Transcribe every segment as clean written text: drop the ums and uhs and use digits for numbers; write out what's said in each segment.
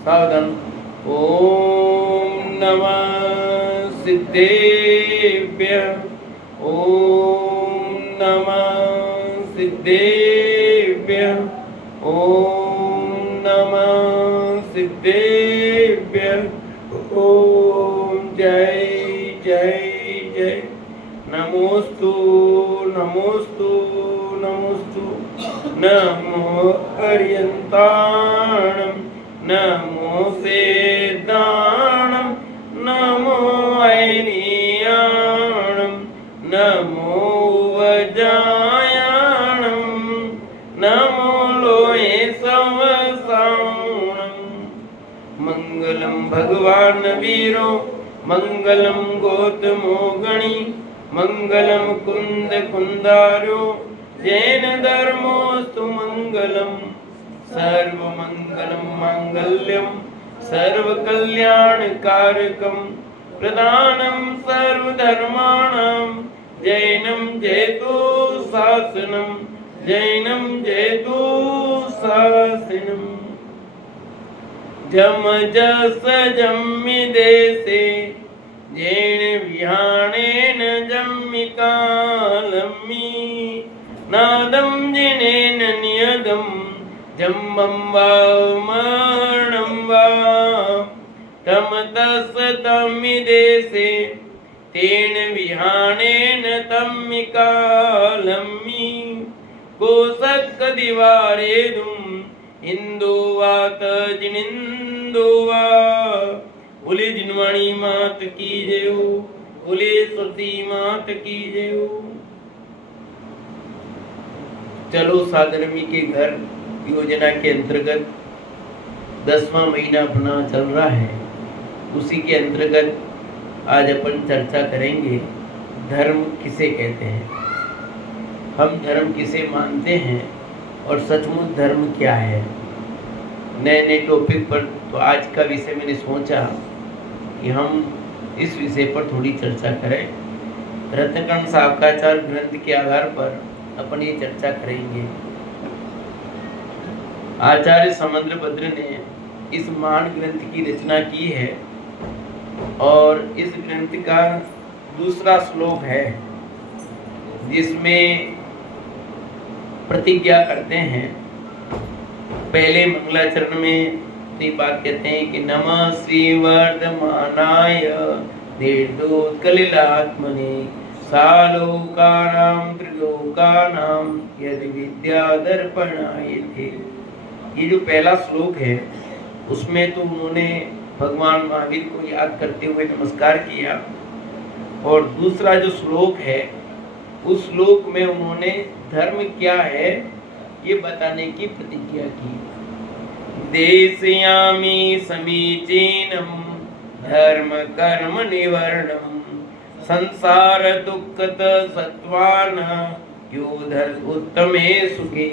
सावधान। ओम नमः सिद्धेभ्यः। ओम नमः सिद्धेभ्यः। ओम नमः सिद्धेभ्यः। ओम जय जय जय। नमोस्तु नमोस्तु नमोस्तु। नमो अर्यन्ताणं नमो सेदाणं नमो ऐनियाणं नमो वजायाणं नमो लोये सवसाणं। मंगलम भगवान वीरो मंगलम गौतमो गणी मंगलम कुंद कुंदारो जैन धर्मोस्तु मंगलम सर्वमंगलम मांगल्यम सर्वकल्याणकारकम प्रदानम सर्वधर्माणां जैनम जयतु शासनम जैनम जयतु शासनम। जम जस जम्मि देशे जैन विहाणेन जम्मि कालम्मि नादं जिनेन नियदं जम्मं वा मरणं वा तम तस् तम्मि देशे तेन विहाणेन तम्मि कालम्मि कोसक्क दिवारेदुं इंदो वात जिनिंदो वा। बोले जिनवाणी मात की जय हो। बोले सती मात की जय हो। चलो साधर्मी के घर योजना के अंतर्गत 10वां महीना अपना चल रहा है। उसी के अंतर्गत आज अपन चर्चा करेंगे धर्म किसे कहते हैं, हम धर्म किसे मानते हैं और सचमुच धर्म क्या है। नए नए टॉपिक पर तो आज का विषय मैंने सोचा कि हम इस विषय पर थोड़ी चर्चा करें। रत्नकर्ण शाकाचार ग्रंथ के आधार पर अपन ये चर्चा करेंगे। आचार्य समुद्रभद्र ने इस महान ग्रंथ की रचना की है और इस ग्रंथ का दूसरा श्लोक है जिसमें प्रतिज्ञा करते हैं। पहले मंगलाचरण में ये बात कहते हैं कि नमः श्री वर्धमानाय दीर्घोत्कलिलात्मने सालोकानां त्रिलोकानां यदि विद्यादर्पणाय थे। ये जो पहला श्लोक है उसमें तो उन्होंने भगवान महावीर को याद करते हुए नमस्कार किया और दूसरा जो श्लोक है उस श्लोक में उन्होंने धर्म क्या है ये बताने की प्रतिज्ञा की। देशयामि समीचीनं धर्म कर्म निवर्णं संसार दुःखत सत्वान योधर उत्तमे सुखे।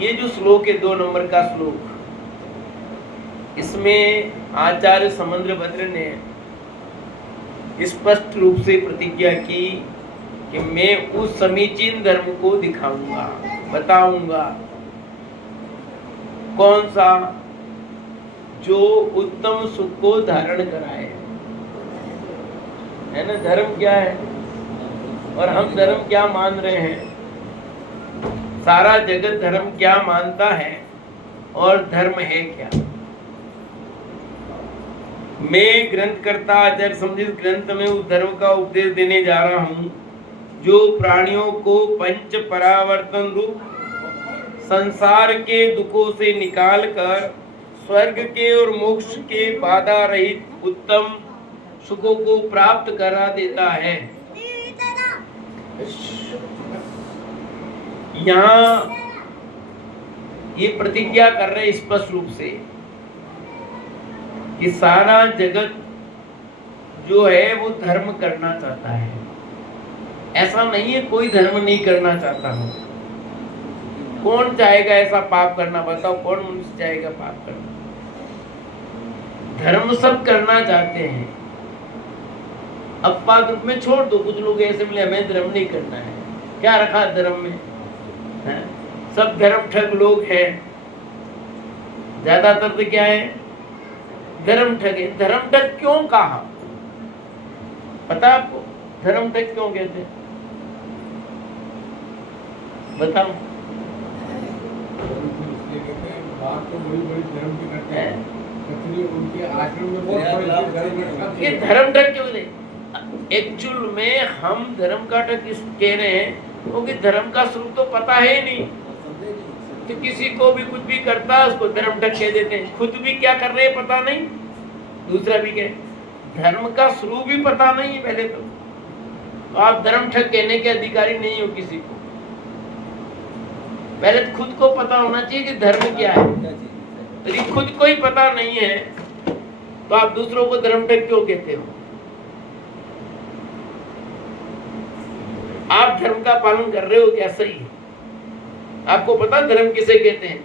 ये जो श्लोक है 2 नंबर का श्लोक, इसमें आचार्य समुद्रभद्र ने स्पष्ट रूप से प्रतिज्ञा की कि मैं उस समीचीन धर्म को दिखाऊंगा, बताऊंगा। कौन सा? जो उत्तम सुख को धारण कराए, है ना। धर्म क्या है और हम धर्म क्या मान रहे हैं। सारा जगत धर्म क्या मानता है और धर्म है क्या। मैं ग्रंथकर्ता आचार्य समुद्र ग्रंथ में उस धर्म का उपदेश देने जा रहा हूं जो प्राणियों को पंच परावर्तन रूप संसार के दुखों से निकालकर स्वर्ग के और मोक्ष के बाधा रहित उत्तम सुखों को प्राप्त करा देता है। यहाँ ये प्रतिज्ञा कर रहे स्पष्ट रूप से कि सारा जगत जो है वो धर्म करना चाहता है। ऐसा नहीं है कोई धर्म नहीं करना चाहता हो। कौन चाहेगा ऐसा पाप करना, बताओ कौन मनुष्य चाहेगा पाप करना। धर्म सब करना चाहते हैं। अपवाद रूप में छोड़ दो, कुछ लोग ऐसे मिले हमें धर्म नहीं करना है। क्या रखा धर्म में है? सब धर्म ठग लोग हैं। ज्यादातर तो क्या है, धर्म ठग है। धर्म ठग क्यों कहा, पता आपको धर्म ठग क्यों कहते हैं? बताओ। बात तो बड़ी धर्म की करते हैं, उनके आश्रम में बहुत ये धर्म ठग क्यों नहीं? एक्चुअल में हम धर्म का ठग किस कह रहे हैं, क्योंकि धर्म का स्वरूप तो पता है नहीं, तो किसी को भी कुछ भी करता है उसको धर्म ठग कह देते हैं। खुद भी क्या कर रहे हैं पता नहीं, दूसरा भी क्या, धर्म का स्वरूप भी पता नहीं है पहले तो आप धर्म ठग कहने के अधिकारी नहीं हो किसी को। पहले तो खुद को पता होना चाहिए कि धर्म क्या है। यदि खुद को ही पता नहीं है तो आप दूसरों को धर्म ठग क्यों कहते हो? आप धर्म का पालन कर रहे हो क्या? सही, आपको पता धर्म किसे कहते हैं?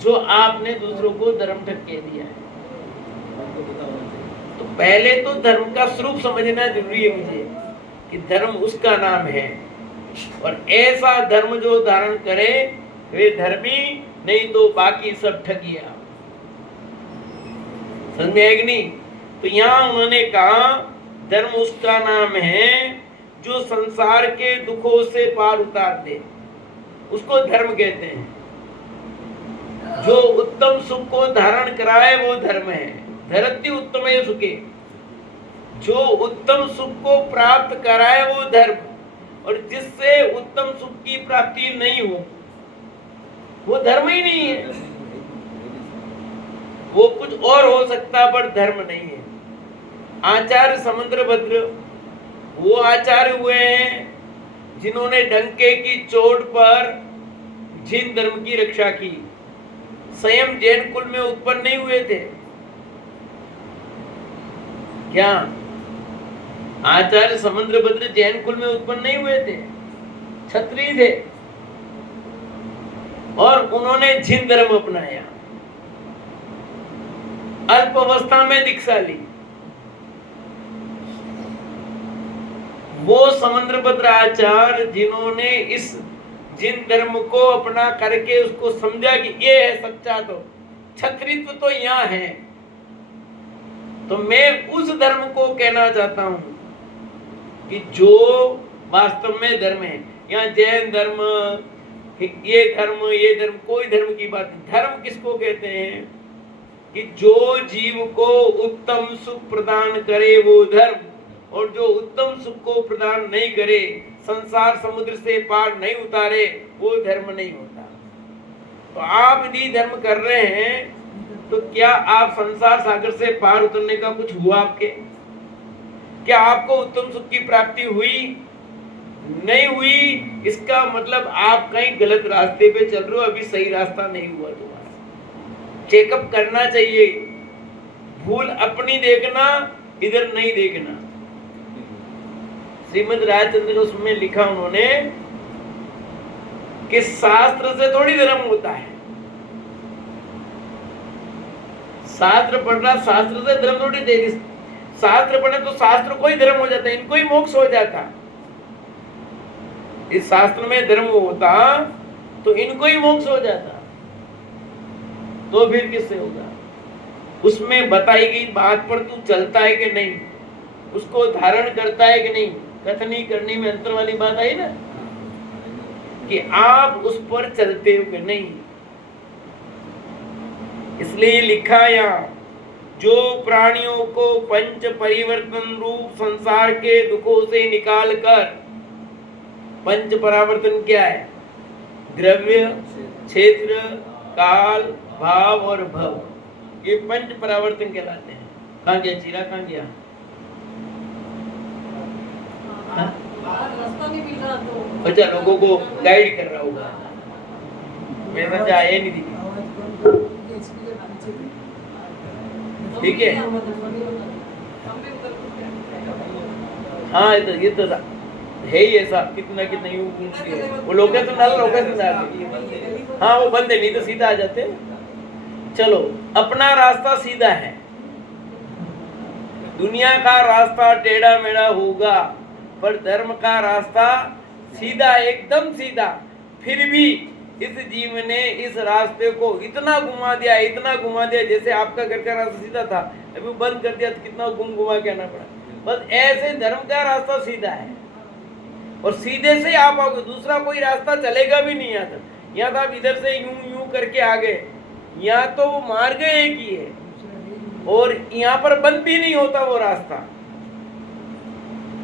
जो आपने दूसरों को धर्म ठग कह दिया है। तो पहले तो धर्म का स्वरूप समझना जरूरी है मुझे, कि धर्म उसका नाम है, और ऐसा धर्म जो धारण करे वे धर्मी, नहीं तो बाकी सब ठगिया। समझ में आएगी नहीं? तो यहाँ उन्होंने कहा धर्म उसका नाम है जो संसार के दुखों से पार उतार दे, उसको धर्म कहते हैं। जो उत्तम सुख को धारण कराए वो धर्म है। धरती उत्तम है सुखे, जो उत्तम सुख को प्राप्त कराए वो धर्म, और जिससे उत्तम सुख की प्राप्ति नहीं हो वो धर्म ही नहीं है। वो कुछ और हो सकता पर धर्म नहीं है। आचार्य समुद्रभद्र वो आचार्य हुए हैं जिन्होंने डंके की चोट पर जैन धर्म की रक्षा की। स्वयं जैन कुल में उत्पन्न नहीं हुए थे क्या? आचार्य समुद्रभद्र जैन कुल में उत्पन्न नहीं हुए थे, क्षत्रिय थे, और उन्होंने जैन धर्म अपनाया। अल्प अवस्था में दीक्षा ली। वो समुद्रभद्र आचार्य जिन्होंने इस जैन धर्म को अपना करके उसको समझा कि ये है सच्चा, तो क्षत्रित्व तो यहाँ है। तो मैं उस धर्म को कहना चाहता हूं कि जो वास्तव में धर्म है। यहाँ जैन धर्म, ये धर्म कोई धर्म की बात नहीं। धर्म किसको कहते हैं? कि जो जीव को उत्तम सुख प्रदान करे वो धर्म, और जो उत्तम सुख को प्रदान नहीं करे, संसार समुद्र से पार नहीं उतारे, वो धर्म नहीं होता। तो आप यदि धर्म कर रहे हैं तो क्या आप संसार सागर से पार उतरने का कुछ हुआ आपके? क्या आपको उत्तम सुख की प्राप्ति हुई? नहीं हुई। इसका मतलब आप कहीं गलत रास्ते पे चल रहे हो, अभी सही रास्ता नहीं हुआ तुम्हारा। चेकअप करना चाहिए। भूल अपनी देखना, इधर नहीं देखना। श्रीमद राजचंद्र उसमें लिखा उन्होंने कि शास्त्र से थोड़ी धर्म होता है। शास्त्र पढ़ना, शास्त्र से धर्म थोड़ी दे। शास्त्र पढ़े तो शास्त्र को ही धर्म हो जाता है, इनको ही मोक्ष हो जाता। इस शास्त्र में धर्म होता तो इनको ही मोक्ष हो जाता, तो फिर किससे होगा? उसमें बताई गई बात पर तू चलता है कि नहीं, उसको धारण करता है कि नहीं, कथनी करनी में अंतर वाली बात आई ना, कि आप उस पर चलते हो कि नहीं। इसलिए लिखा यहाँ, जो प्राणियों को पंच परिवर्तन रूप संसार के दुखों से निकाल कर, पंच परावर्तन क्या है? द्रव्य, क्षेत्र, काल, भाव और भव, ये पंच परावर्तन कहलाते हैं। कहाँ गया चीरा? कहाँ गया? रास्ता नहीं मिल रहा तो अच्छा, लोगों को गाइड कर रहा होगा। मैं समझा ये नहीं दिखी। ठीक है, हाँ ये तो है ही ऐसा, कितना वो लोकेशन डाल, हाँ वो बंद है, नहीं तो सीधा आ जाते। चलो, अपना रास्ता सीधा है, दुनिया का रास्ता टेढ़ा मेढ़ा होगा, पर धर्म का रास्ता सीधा, एकदम सीधा। फिर भी इस जीव ने इस रास्ते को इतना घुमा दिया, जैसे आपका घर का रास्ता सीधा था, अभी बंद कर दिया तो कितना घुमा के आना पड़ा। बस ऐसे धर्म का रास्ता सीधा है और सीधे से आप आओगे, दूसरा कोई रास्ता चलेगा भी नहीं। यहाँ तक यहाँ तो आप इधर से यूं यूं करके आ गए, यहाँ तो वो मार्ग एक ही है और यहाँ पर बंद भी नहीं होता वो रास्ता,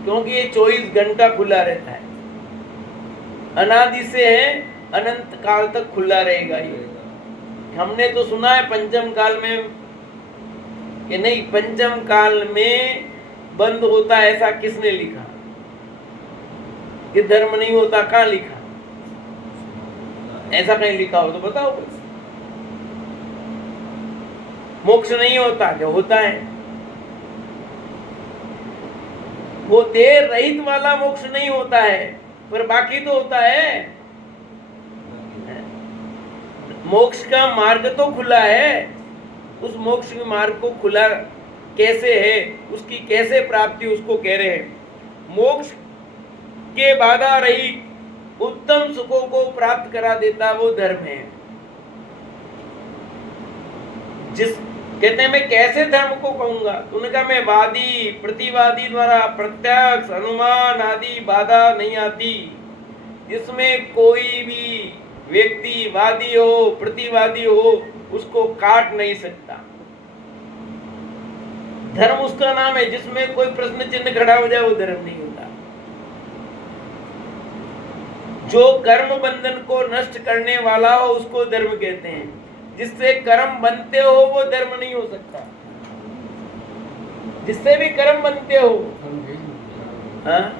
क्योंकि ये 24 घंटा खुला रहता है, अनादि से है, अनंत काल तक खुला रहेगा ये। हमने तो सुना है पंचम काल में कि नहीं, पंचम काल में बंद होता है, ऐसा किसने लिखा? कि धर्म नहीं होता, कहाँ लिखा? ऐसा कहीं लिखा हो तो बताओ। मोक्ष नहीं होता, क्या होता है? वो देह रहित वाला मोक्ष नहीं होता है, पर बाकी तो होता है। मोक्ष का मार्ग तो खुला है, उस मोक्ष के मार्ग को खुला कैसे है, उसकी कैसे प्राप्ति, उसको कह रहे हैं मोक्ष के बाधा रहित उत्तम सुखों को प्राप्त करा देता वो धर्म है। जिस कहते हैं मैं कैसे धर्म को कहूंगा, तो उन्होंने कहा मैं वादी प्रतिवादी द्वारा प्रत्यक्ष अनुमान आदि बाधा नहीं आती, जिसमें कोई भी व्यक्ति वादी हो प्रतिवादी हो उसको काट नहीं सकता। धर्म उसका नाम है, जिसमें कोई प्रश्न चिन्ह खड़ा हो जाए वो धर्म नहीं होता। जो कर्म बंधन को नष्ट करने वाला हो उसको धर्म कहते हैं, जिससे कर्म बनते हो वो धर्म नहीं हो सकता। जिससे भी कर्म बनते हो, हाँ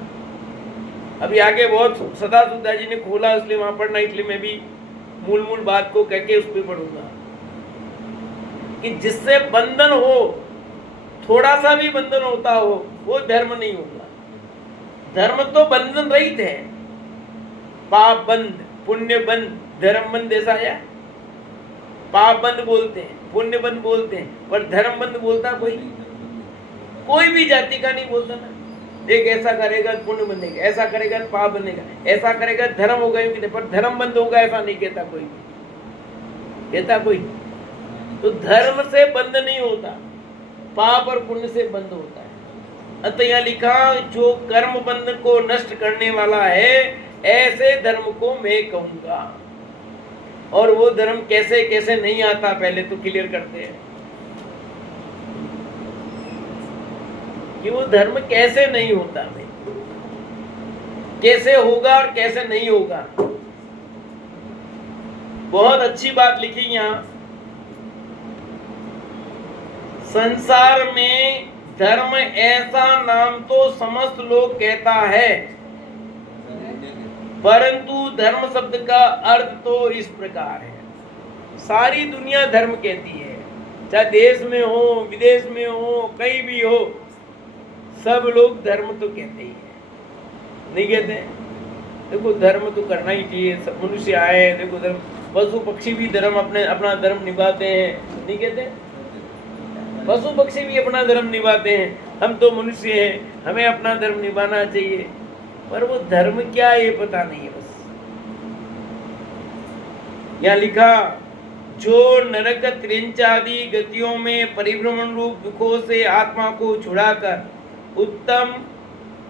अभी आगे बहुत सदा सुधा जी ने खोला, इसलिए वहां पढ़ना, इसलिए मैं भी मूल बात को कह के उस पर पढ़ूंगा कि जिससे बंधन हो, थोड़ा सा भी बंधन होता हो वो धर्म नहीं होगा। धर्म तो बंधन रहित है, पाप बंध, पुण्य बंध, धर्म बंध ऐसा है। पाप बंध बोलते हैं, पुण्य बंध बोलते हैं, पर धर्म बंध बोलता कोई भी जाति का नहीं बोलता ना। एक ऐसा करेगा पुण्य बनेगा, ऐसा करेगा पाप बनेगा, ऐसा करेगा धर्म होगा, पर धर्म बंद होगा ऐसा नहीं कहता कोई, कहता कोई। तो धर्म से बंद नहीं होता, पाप और पुण्य से बंद होता है। अतः यहाँ लिखा जो कर्म बंधन को नष्ट करने वाला है ऐसे धर्म को मैं कहूंगा। और वो धर्म कैसे कैसे नहीं आता, पहले तो क्लियर करते हैं कि वो धर्म कैसे नहीं होता, भाई कैसे होगा और कैसे नहीं होगा। बहुत अच्छी बात लिखी यहाँ, संसार में धर्म ऐसा नाम तो समस्त लोग कहता है, परंतु धर्म शब्द का अर्थ तो इस प्रकार है। सारी दुनिया धर्म कहती है, चाहे देश में हो विदेश में हो कहीं भी हो, सब लोग धर्म तो कहते ही है, नहीं कहते? देखो धर्म तो करना ही चाहिए, सब मनुष्य आए, देखो धर्म, पशु पक्षी भी धर्म अपना धर्म निभाते हैं, नहीं कहते? पशु पक्षी भी अपना धर्म निभाते हैं, हम तो मनुष्य हैं, हमें अपना धर्म निभाना चाहिए, पर वो धर्म क्या है ये पता नहीं है। बस यहाँ लिखा जो नरक त्रिंच आदि गतियों में परिभ्रमण रूप दुखों से आत्मा को छुड़ाकर उत्तम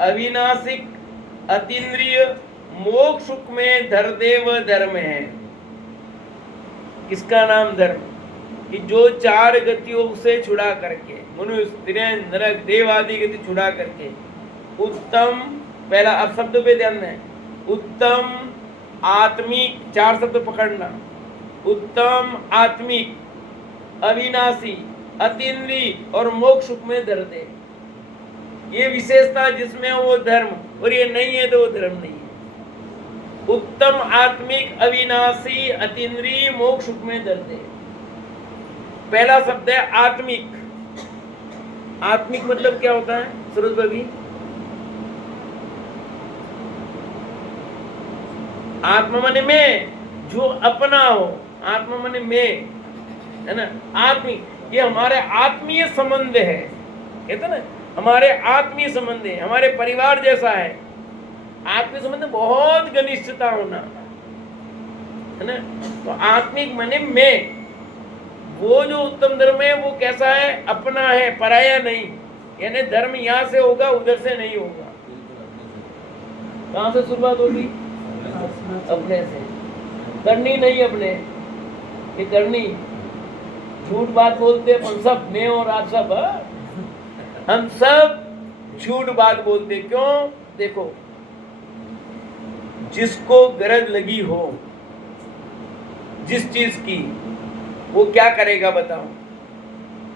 अविनाशिक अतीन्द्रिय मोक्ष सुख में धर दे वह धर्म है। किसका नाम धर्म? कि जो चार गतियों से छुड़ा करके, मनुष्य त्रिंच नरक देव आदि गति छुड़ा करके उत्तम, पहला अब शब्द पे ध्यान है, उत्तम आत्मिक, चार शब्द पकड़ना, उत्तम आत्मिक अविनाशी अतीन्द्रिय और मोक्ष सुख में धर दे। ये विशेषता जिसमें वो धर्म, और ये नहीं है तो वो धर्म नहीं है। उत्तम आत्मिक अविनाशी अतीन्द्रिय मोक्ष सुख में धर दे। पहला शब्द है आत्मिक। आत्मिक मतलब क्या होता है सुरेश भाई? आत्मा माने मैं, जो अपना हो, आत्मा माने मैं, है ना? आत्मिक, ये हमारे आत्मीय संबंध है, कहते ना, हमारे आत्मीय संबंध है, हमारे परिवार जैसा है। आत्मीय संबंध बहुत घनिष्ठता होना, है ना। तो आत्मिक माने मैं, वो जो उत्तम धर्म है वो कैसा है, अपना है, पराया नहीं। यानी धर्म यहाँ से होगा, उधर से नहीं होगा। कहाँ से शुरुआत होगी? अपने से। करनी नहीं अपने, ये करनी। झूठ बात बोलते हैं हम सब, मैं और आप सब, हम सब झूठ बात बोलते। क्यों? देखो, जिसको गरज लगी हो जिस चीज की, वो क्या करेगा बताओ?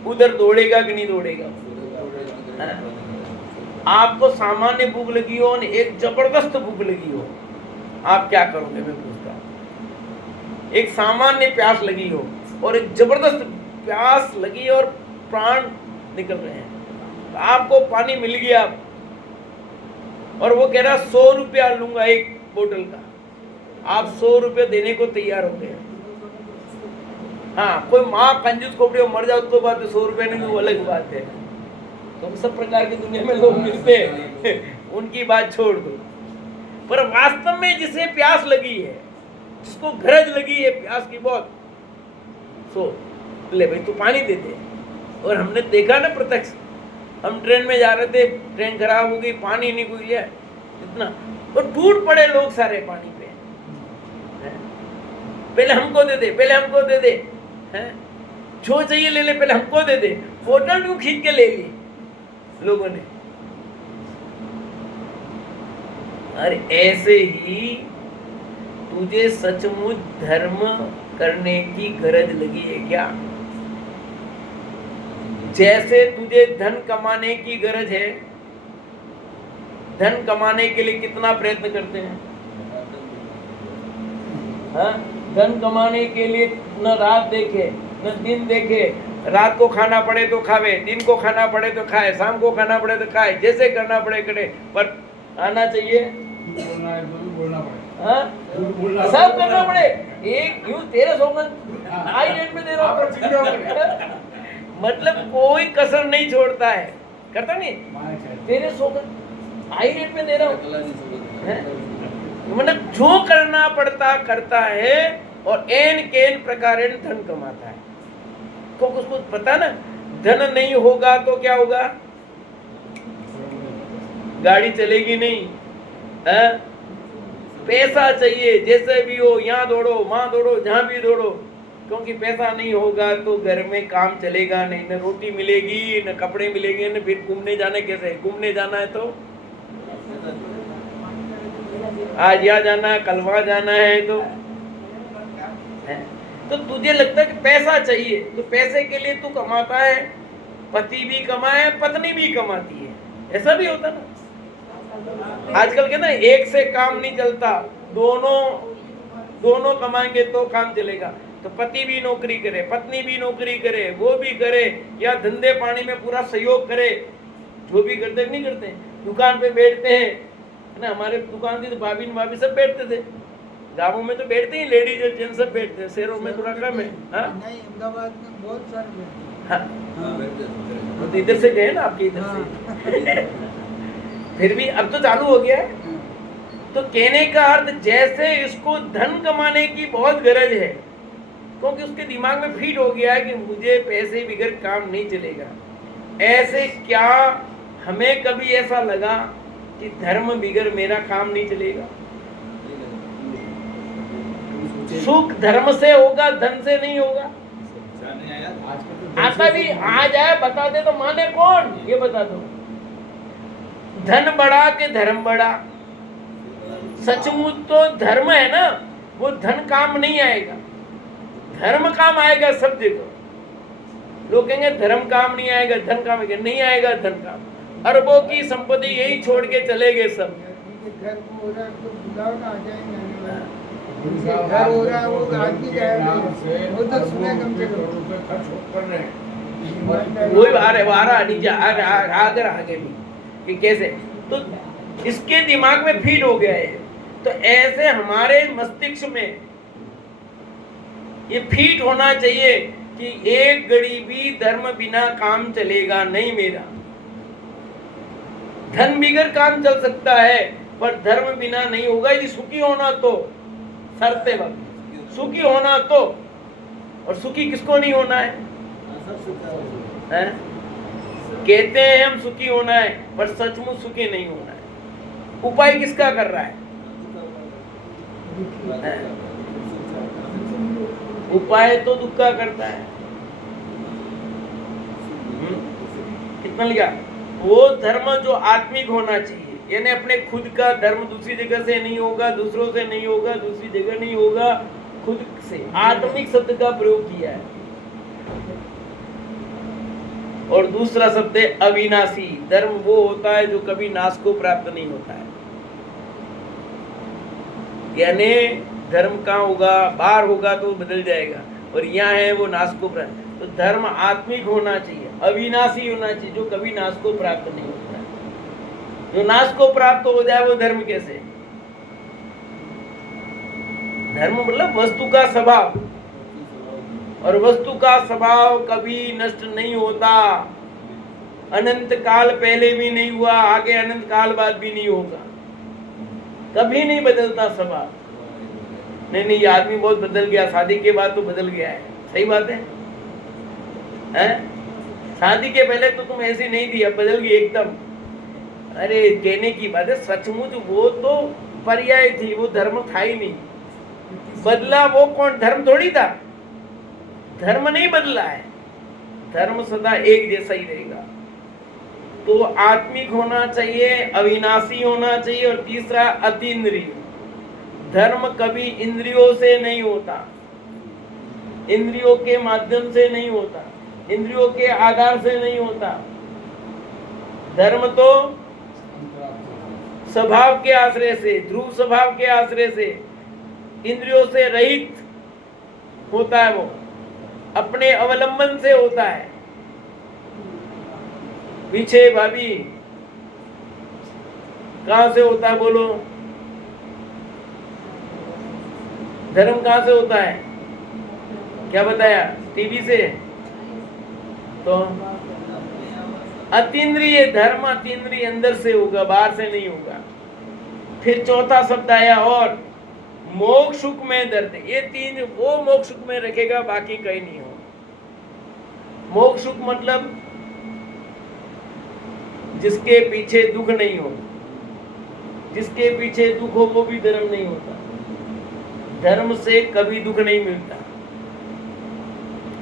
उधर दौड़ेगा कि नहीं दौड़ेगा? आपको सामान्य भूख लगी हो और एक जबरदस्त भूख लगी हो, आप क्या करोगे? मैं पूछता हूं। एक सामान्य प्यास लगी हो और एक जबरदस्त प्यास लगी और प्राण निकल रहे हैं, तो आपको पानी मिल गया और वो कह रहा 100 रुपया लूंगा एक बोतल का, आप 100 रुपया देने को तैयार हो गए। हाँ, कोई माँ कंजूस खोपड़ी मर जाओ तो बात है, 100 रुपया नहीं वो अलग बात है। तो सब प्रकार की दुनिया में लोग मिलते हैं, उनकी बात छोड़ दो। पर वास्तव में जिसे प्यास लगी है, जिसको गरज लगी है प्यास की बहुत, सो ले भाई तू पानी दे दे। और हमने देखा ना प्रत्यक्ष, हम ट्रेन में जा रहे थे, ट्रेन खराब हो गई, पानी नहीं कोई लिया इतना, तो टूट पड़े लोग सारे पानी पे। पहले हमको दे दे, पहले हमको दे दे, जो चाहिए ले ले, पहले हमको दे दे। बोतल क्यों खींच के ले ली लोगों ने। और ऐसे ही तुझे सचमुच धर्म करने की गरज लगी है क्या? जैसे तुझे धन कमाने की गरज है, धन कमाने के लिए कितना प्रयत्न करते हैं? हाँ, धन कमाने के लिए न रात देखे न दिन देखे, रात को खाना पड़े तो खावे, दिन को खाना पड़े तो खाए, शाम को खाना पड़े तो खाए, जैसे करना पड़े करे, पर आना चाहिए, बोलना है तो भी बोलना पड़े। हाँ, सब करना पड़े। एक यूं तेरे सोगन हाई रेट में दे रहा हूँ, मतलब कोई कसर नहीं छोड़ता है, करता नहीं, तेरे सोगन हाई रेट में दे रहा हूँ, मतलब जो करना पड़ता करता है और एन केन प्रकार धन कमाता है। क्योंकि उसको पता ना, धन नहीं होगा तो क्या होगा? गाड़ी चलेगी नहीं, है? पैसा चाहिए, जैसे भी हो, यहाँ दौड़ो वहां दौड़ो, जहां भी दौड़ो, क्योंकि पैसा नहीं होगा तो घर में काम चलेगा नहीं, न रोटी मिलेगी, न कपड़े मिलेंगे, न फिर घूमने जाने कैसे? घूमने जाना है तो आज यहाँ जाना है, कल वहां जाना है, तो तुझे लगता है कि पैसा चाहिए, तो पैसे के लिए तू कमाता है, पति भी कमाए, पत्नी भी कमाती है, ऐसा भी होता ना। आजकल के ना एक से काम नहीं चलता, दोनों कमाएंगे तो काम चलेगा। तो पति भी नौकरी करे, पत्नी भी नौकरी करे, वो भी करे, या धंधे पानी में पूरा सहयोग करे, जो भी करते नहीं करते, दुकान पे बैठते हैं ना। हमारे दुकान थी तो भाभी सब बैठते थे, गांवों में तो बैठते ही, लेडीज और जेंट्स सब बैठते हैं, शहरों में थोड़ा कम है। नहीं, अहमदाबाद में बहुत सारे बैठते हाँ, तो इधर से गए ना आपके इधर से, फिर भी अब तो चालू हो गया है। तो कहने का अर्थ, जैसे इसको धन कमाने की बहुत गरज है, क्योंकि उसके दिमाग में फिट हो गया है कि मुझे पैसे बिगड़ काम नहीं चलेगा, ऐसे क्या हमें कभी ऐसा लगा कि धर्म बिगड़ मेरा काम नहीं चलेगा? सुख धर्म से होगा, धन से नहीं होगा। आता भी आ जाए बता दे तो माने कौन? ये बता दो। धन बढ़ा के धर्म बढ़ा, सचमुच तो धर्म है ना, वो धन काम नहीं आएगा, धर्म काम आएगा सब जगह। लोग कहेंगे धर्म काम नहीं आएगा, धन काम आएगा, नहीं आएगा धन काम। अरबों की संपत्ति यही छोड़ के चले गए सब। घर हो रहा है तो बुलाओ ना, आ जाएंगे। घर हो रहा है वो आदमी का वो तो सुबह कम से कम खर्च कर रहे हैं। वही आ रहा नीचे आगे भी कि कैसे, तो इसके दिमाग में फीड हो गया है। तो ऐसे हमारे मस्तिष्क में ये फीड होना चाहिए कि एक घड़ी भी धर्म बिना काम चलेगा नहीं मेरा। धन बिगड़ काम चल सकता है पर धर्म बिना नहीं होगा। यदि सुखी होना तो शर्ते वक्त सुखी होना तो, और सुखी किसको नहीं होना है? हैं? कहते हैं हम सुखी होना है, पर सचमुच सुखी नहीं होना है। उपाय किसका कर रहा है? उपाय तो दुख का करता है। कितना लिया? वो धर्म जो आत्मिक होना चाहिए, यानी अपने खुद का धर्म दूसरी जगह से नहीं होगा, दूसरों से नहीं होगा, दूसरी जगह नहीं होगा, खुद से आत्मिक शब्द का प्रयोग किया है। और दूसरा शब्द है अविनाशी। धर्म वो होता है जो कभी नाश को प्राप्त नहीं होता है। यानी धर्म कहाँ होगा? बाहर होगा तो बदल जाएगा, और यहाँ है वो नाश को प्राप्त। तो धर्म आत्मिक होना चाहिए, अविनाशी होना चाहिए, जो कभी नाश को प्राप्त नहीं होता है। जो नाश को प्राप्त हो जाए वो धर्म कैसे? धर्म मतलब वस्तु का स्वभाव, और वस्तु का स्वभाव कभी नष्ट नहीं होता। अनंत काल पहले भी नहीं हुआ, आगे अनंत काल बाद भी नहीं होगा, कभी नहीं बदलता स्वभाव। नहीं, ये आदमी बहुत बदल गया, शादी के बाद तो बदल गया है। सही बात है? शादी के पहले तो तुम ऐसी नहीं थी, अब बदल गई एकदम। अरे कहने की बात है, सचमुच वो तो पर्याय थी, वो धर्म था ही नहीं। बदला वो कौन? धर्म थोड़ी था। धर्म नहीं बदला है, धर्म सदा एक जैसा ही रहेगा। तो आत्मिक होना चाहिए, अविनाशी होना चाहिए, और तीसरा अतीन्द्रिय। धर्म कभी इंद्रियों से नहीं होता, इंद्रियों के माध्यम से नहीं होता, इंद्रियों के आधार से नहीं होता। धर्म तो स्वभाव के आश्रय से, ध्रुव स्वभाव के आश्रय से, इंद्रियों से रहित होता है। वो अपने अवलंबन से होता है। पीछे भाभी कहां से होता है? बोलो, धर्म कहां से होता है? क्या बताया? टीवी से। तो अतीन्द्रिय धर्म, अतीन्द्रिय अंदर से होगा, बाहर से नहीं होगा। फिर चौथा शब्द आया और मोक्ष सुख में दर्द। ये तीन वो मोक्ष सुख में रखेगा, बाकी कहीं नहीं हो। मोक्ष सुख मतलब जिसके पीछे दुख नहीं हो, जिसके पीछे दुख हो वो भी धर्म नहीं होता। धर्म से कभी दुख नहीं मिलता।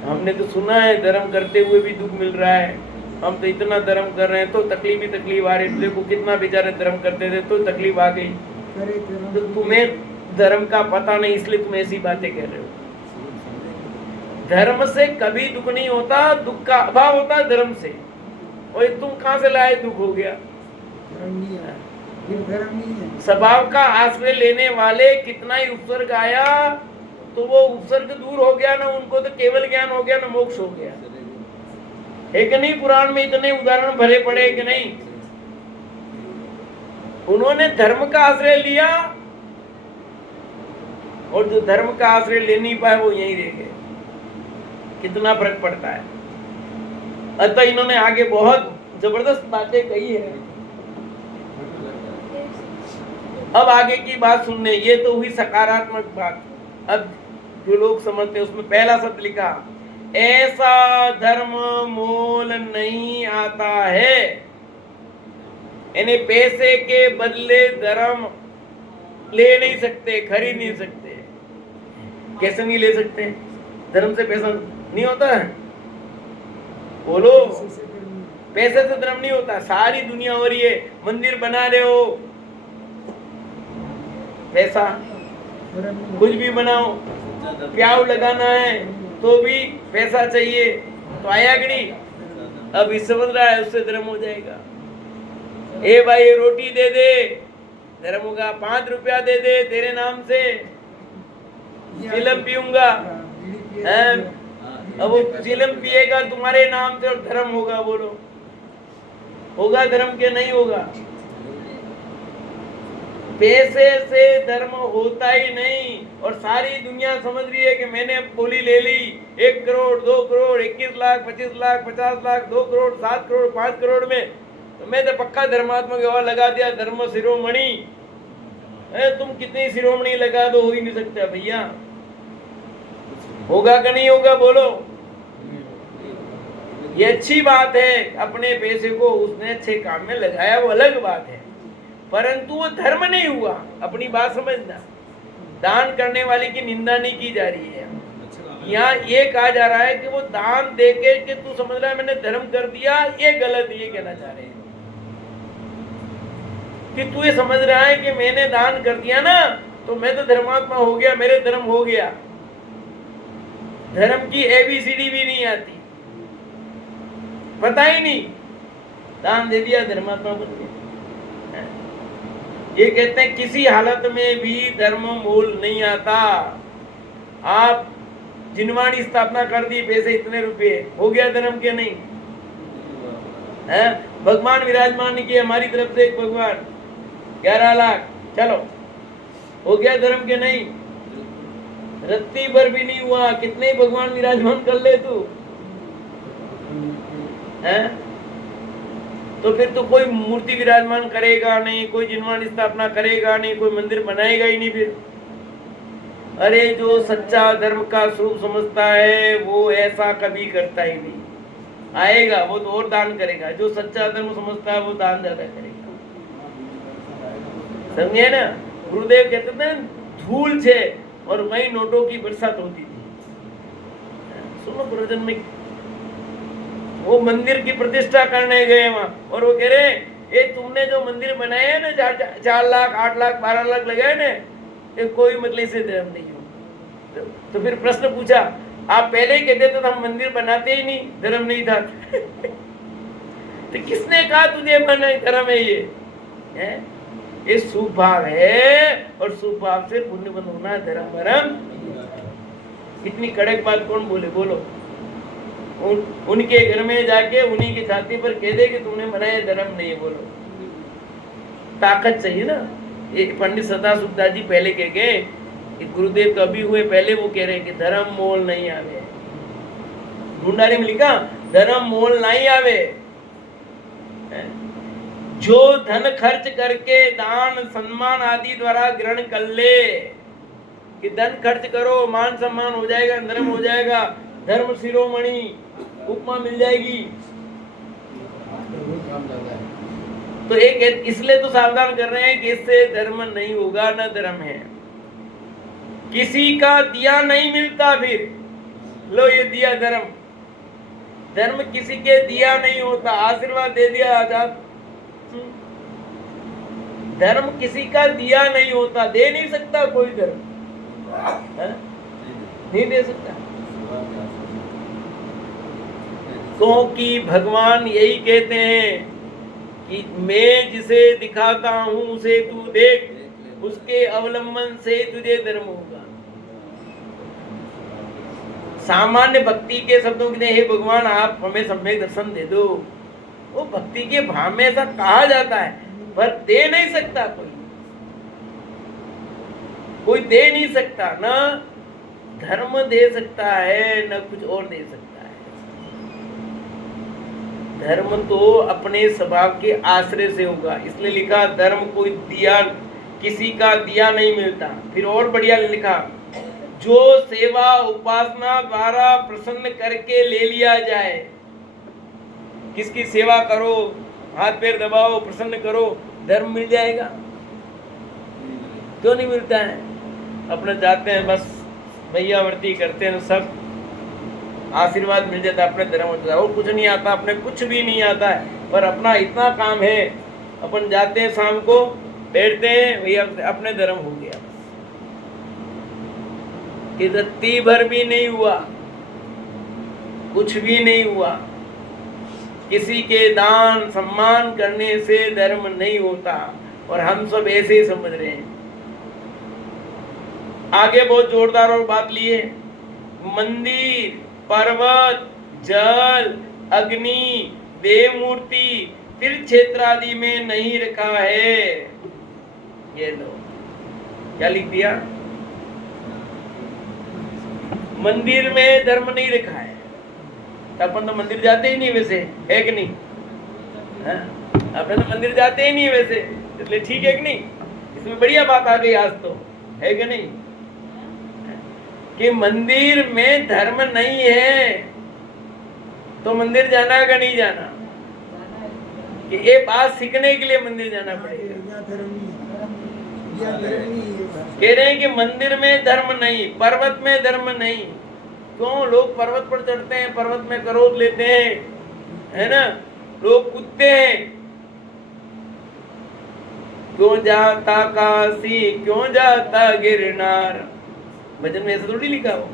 हमने तो सुना है धर्म करते हुए भी दुख मिल रहा है। हम तो इतना धर्म कर रहे हैं तो तकलीफ ही तकलीफ आ रही है। देखो कितना बेचारे धर्म करते थे तो तकलीफ आ गई। तो तुम्हें धर्म का पता नहीं, इसलिए तुम ऐसी बातें कह रहे हो। धर्म से कभी दुख नहीं होता, दुख का अभाव होता है धर्म से। और तुम कहां से लाए? दुख हो गया। स्वभाव का आश्रय लेने वाले कितना ही उपसर्ग आया तो वो उपसर्ग दूर हो गया ना, उनको तो केवल ज्ञान हो गया ना, मोक्ष हो गया। है कि नहीं? पुराण में इतने उदाहरण भरे पड़े कि नहीं? उन्होंने धर्म का आश्रय लिया, और जो धर्म का आश्रय ले नहीं पाए वो यहीं रह गए। कितना फर्क पड़ता है। अतः इन्होंने आगे बहुत जबरदस्त बातें कही है। अब आगे की बात सुनने, ये तो हुई सकारात्मक बात। अब जो लोग समझते हैं उसमें पहला शब्द लिखा, ऐसा धर्म मोल नहीं आता है। यानी पैसे के बदले धर्म ले नहीं सकते, खरीद नहीं सकते। कैसे नहीं ले सकते? धर्म से पैसा नहीं होता है? बोलो, पैसे से धर्म नहीं होता। सारी दुनिया हो रही है, मंदिर बना रहे हो, पैसा, कुछ भी बनाओ, प्याव लगाना है तो भी पैसा चाहिए, तो आया कि नहीं? अब इस समझ रहा है उससे धर्म हो जाएगा। ए भाई रोटी दे दे, धर्म होगा। 5 रुपया दे दे तेरे नाम से, चिलम पीऊंगा। अब वो चिलम पिएगा तुम्हारे नाम से और धर्म होगा। बोलो, होगा धर्म के नहीं होगा? पैसे से धर्म होता ही नहीं। और सारी दुनिया समझ रही है कि मैंने बोली ले ली, 1 करोड़, 2 करोड़, 21 लाख, 25 लाख, 50 लाख, 2 करोड़, 7 करोड़, 5 करोड़ में, तो मैं तो पक्का धर्मात्मा के लगा दिया, धर्म शिरोमणि। तुम कितनी शिरोमणि लगा दो, हो ही नहीं सकता भैया। होगा कि नहीं होगा बोलो? ये अच्छी बात है, अपने पैसे को उसने अच्छे काम में लगाया, वो अलग बात है, परंतु वो धर्म नहीं हुआ। अपनी बात समझना, दान करने वाले की निंदा नहीं की जा रही है। यहाँ ये कहा जा रहा है कि वो दान देके कि तू समझ रहा है मैंने धर्म कर दिया, ये गलत, ये कहना चाह रहे हैं कि तू ये समझ रहा है कि मैंने दान कर दिया ना तो मैं तो धर्मात्मा हो गया, मेरे धर्म हो गया। धर्म की ABCD भी नहीं आती, पता ही नहीं, दान दे दिया धर्मात्मा बन गया। ये कहते हैं किसी हालत में भी धर्म मोल नहीं आता। आप जिनवाणी स्थापना कर दी, पैसे इतने रुपए, हो गया धर्म के नहीं है? भगवान विराजमान किए हमारी तरफ से, एक भगवान 11 लाख, चलो हो गया धर्म के नहीं? रत्ती भर भी नहीं हुआ, कितने भगवान विराजमान कर ले तू है? तो फिर तो कोई मूर्ति विराजमान करेगा नहीं, कोई जिनवाणी स्थापना करेगा नहीं, कोई मंदिर बनाएगा ही नहीं फिर। अरे जो सच्चा धर्म का स्वरूप समझता है वो ऐसा कभी करता ही नहीं। आएगा वो तो और दान करेगा, जो सच्चा धर्म समझता है वो दान ज्यादा करेगा। समझे ना? गुरुदेव कहते थे धूल छे और वही नोटों की बरसात होती थी। सुनो प्रवचन में, वो मंदिर की प्रतिष्ठा करने गए वहां और वो कह रहे ये तुमने जो मंदिर बनाए है ना 4 लाख 8 लाख 12 लाख लगाए ना, ये कोई मतलब से धर्म नहीं हो। तो फिर प्रश्न पूछा, आप पहले ही कहते थे हम मंदिर बनाते ही नहीं, धर्म नहीं था। तो किसने कहा तुझे बना धर्म है ये? है ये शुभ भाव है और शुभ भाव से पुण्य बंद होना धर्म वरम। इतनी कड़क बात कौन बोले बोलो? उनके घर में जाके उन्हीं की छाती पर कह दे कि तुमने बनाया धर्म नहीं है, बोलो ताकत चाहिए ना। एक पंडित सदा सुखदास जी पहले कह गए कि गुरुदेव तो अभी हुए, पहले वो कह रहे कि धर्म मोल नहीं आवे। भंडारी में लिखा धर्म मोल नहीं आवे। जो धन खर्च करके दान सम्मान आदि द्वारा ग्रहण कर ले, कि धन खर्च करो मान सम्मान हो जाएगा, धर्म हो जाएगा, धर्म शिरोमणि उपमा मिल जाएगी, तो एक इसलिए तो सावधान कर रहे हैं कि इससे धर्म नहीं होगा, न धर्म है। किसी का दिया नहीं मिलता, फिर लो ये दिया धर्म, धर्म किसी के दिया नहीं होता, आशीर्वाद दे दिया आजाद। धर्म किसी का दिया नहीं होता, दे नहीं सकता कोई धर्म, नहीं दे सकता, क्योंकि भगवान यही कहते हैं कि मैं जिसे दिखाता हूं उसे तू देख, उसके अवलंबन से तुझे धर्म होगा। सामान्य भक्ति के शब्दों के लिए हे भगवान आप हमें सम्यक दर्शन दे दो, वो भक्ति के भाव में ऐसा कहा जाता है, पर दे नहीं सकता कोई दे नहीं सकता, न धर्म दे सकता है न कुछ और दे सकता है। धर्म तो अपने स्वभाव के आश्रय से होगा, इसलिए लिखा धर्म कोई दिया, किसी का दिया नहीं मिलता। फिर और बढ़िया लिखा, जो सेवा उपासना द्वारा प्रसन्न करके ले लिया जाए। किसकी सेवा करो, हाथ पैर दबाओ, प्रसन्न करो, धर्म मिल जाएगा? क्यों नहीं मिलता है? अपने जाते हैं बस भैयावर्ती करते हैं, सब आशीर्वाद मिल जाता है, अपने धर्म होता है, और कुछ नहीं आता, अपने कुछ भी नहीं आता है, पर अपना इतना काम है, अपन जाते हैं शाम को बैठते हैं, भैया अपने धर्म हो गया, कि रत्ती भर भी नहीं हुआ, कुछ भी नहीं हुआ। किसी के दान सम्मान करने से धर्म नहीं होता, और हम सब ऐसे ही समझ रहे हैं। आगे बहुत जोरदार और बात लिए, मंदिर, पर्वत, जल, अग्नि, देव मूर्ति तीर्थ क्षेत्र आदि में नहीं रखा है। ये लो क्या लिख दिया, मंदिर में धर्म नहीं रखा है। तो अपन तो मंदिर जाते ही नहीं वैसे, है कि नहीं? अपन तो मंदिर जाते ही नहीं वैसे, इसलिए ठीक है कि नहीं? इसमें बढ़िया बात आ गई आज तो, है कि नहीं? कि मंदिर में धर्म नहीं है तो मंदिर जाना है कि नहीं जाना? कि ये बात सीखने के लिए मंदिर जाना पड़ेगा। यहाँ धर्म नहीं, यहाँ धर्म नहीं है बस। कह रहे हैं कि मंदिर में धर्म नहीं, पर्वत में धर्म नहीं। क्यों लोग पर्वत पर चढ़ते हैं, पर्वत में क्रोध लेते हैं, है ना? लोग कूदते हैं। क्यों जाता काशी, क्यों जाता गिरनार, भजन में ऐसा थोड़ी लिखा हो।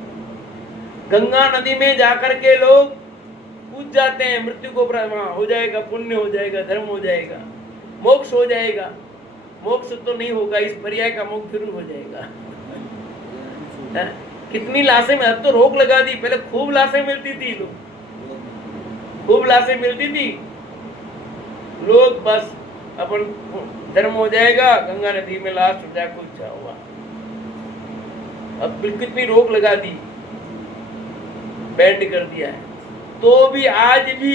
गंगा नदी में जाकर के लोग कूद जाते हैं, मृत्यु को हो जाएगा, पुण्य हो जाएगा, धर्म हो जाएगा, मोक्ष हो जाएगा। मोक्ष तो नहीं होगा, इस पर्याय का मोक्ष जरूर हो जाएगा। है? कितनी लाशें में, अब तो रोक लगा दी, पहले खूब लाशें मिलती थी, लोग खूब लाशें मिलती थी, लोग बस अपन धर्म हो जाएगा, गंगा नदी में लाश जा कुछ हुआ। अब कितनी रोक लगा दी, बैंड कर दिया है, तो भी आज भी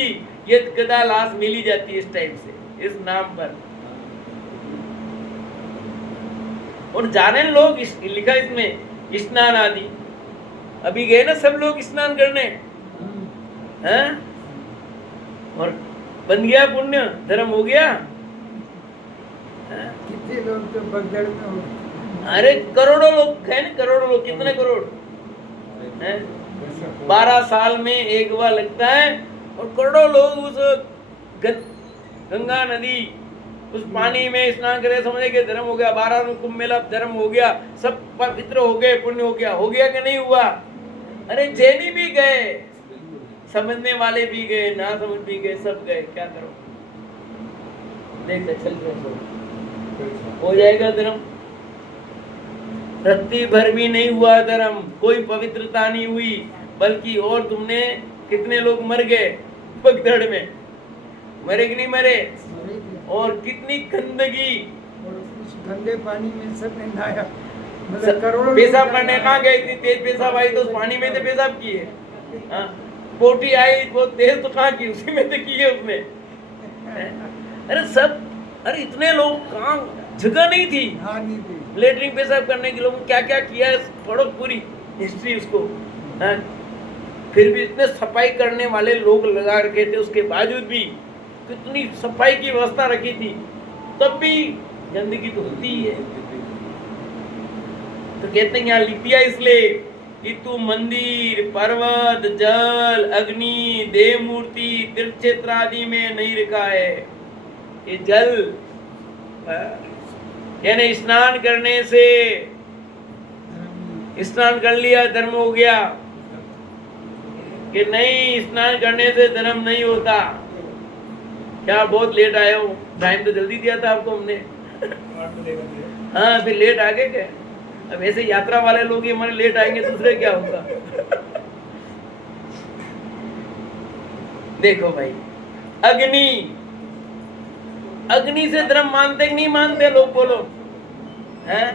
ये गदा लाश मिली जाती है इस टाइम से, इस नाम पर। और जाने लोग लिखा इसमें स्नान आदि, अभी गए ना सब लोग स्नान करने, हैं? और बन गया पुण्य, धर्म हो गया। कितने लोग तो बगदड़ में हो। अरे करोड़ों लोग हैं, करोड़ों लोग, कितने करोड़ हैं? 12 साल में एक बार लगता है, और करोड़ों लोग उस गंगा नदी, उस पानी में स्नान करे, समझे कि धर्म हो गया। 12 में कुंभ मेला, धर्म हो गया, सब पवित्र हो गए, पुण्य हो गया। हो गया कि नहीं हुआ? अरे जैनी भी गए, समझने वाले भी गए, ना समझ भी गए, सब गए। क्या करो, देख चल रहे, हो जाएगा धर्म। रत्ती भर भी नहीं हुआ धर्म, कोई पवित्रता नहीं हुई, बल्कि और तुमने कितने लोग मर गए पगदड़ में, मरे कि नहीं मरे? और कितनी गंदगी, और उस गंदे पानी में सब ने नहाया, मतलब करोड़ों पेशाब करने ना गए, इतनी तेज पेशाब आई तो उस पानी में से पेशाब किए। हाँ, पोटी आई बहुत तेज तो कहाँ की, उसी में से किए उसने। अरे सब, अरे इतने लोग, कहाँ जगह नहीं थी, हाँ नहीं थी लेटरिन पेशाब करने के। लोगों क्या क्या किया है, पढ़ो पूरी हिस्ट्री उसको। हाँ, फिर भी इतने सफाई करने वाले लोग लगा रखे थे, उसके बावजूद भी कितनी सफाई की व्यवस्था रखी थी, तब भी गंदगी तो होती ही है। तो कहते हैं यहाँ लिख दिया इसलिए कि तू मंदिर, पर्वत, जल, अग्नि, देव मूर्ति, तीर्थ क्षेत्र आदि में नहीं रखा है। ये जल यानी स्नान करने से, स्नान कर लिया धर्म हो गया, कि नहीं स्नान करने से धर्म नहीं होता। क्या बहुत लेट आए हो, टाइम तो जल्दी दिया था आपको हमने। हाँ, फिर लेट आ गए क्या? अब ऐसे यात्रा वाले लोग ही हमारे लेट आएंगे, दूसरे क्या होगा? देखो भाई, अग्नि, अग्नि से धर्म मानते कि नहीं मानते लोग, बोलो? हैं?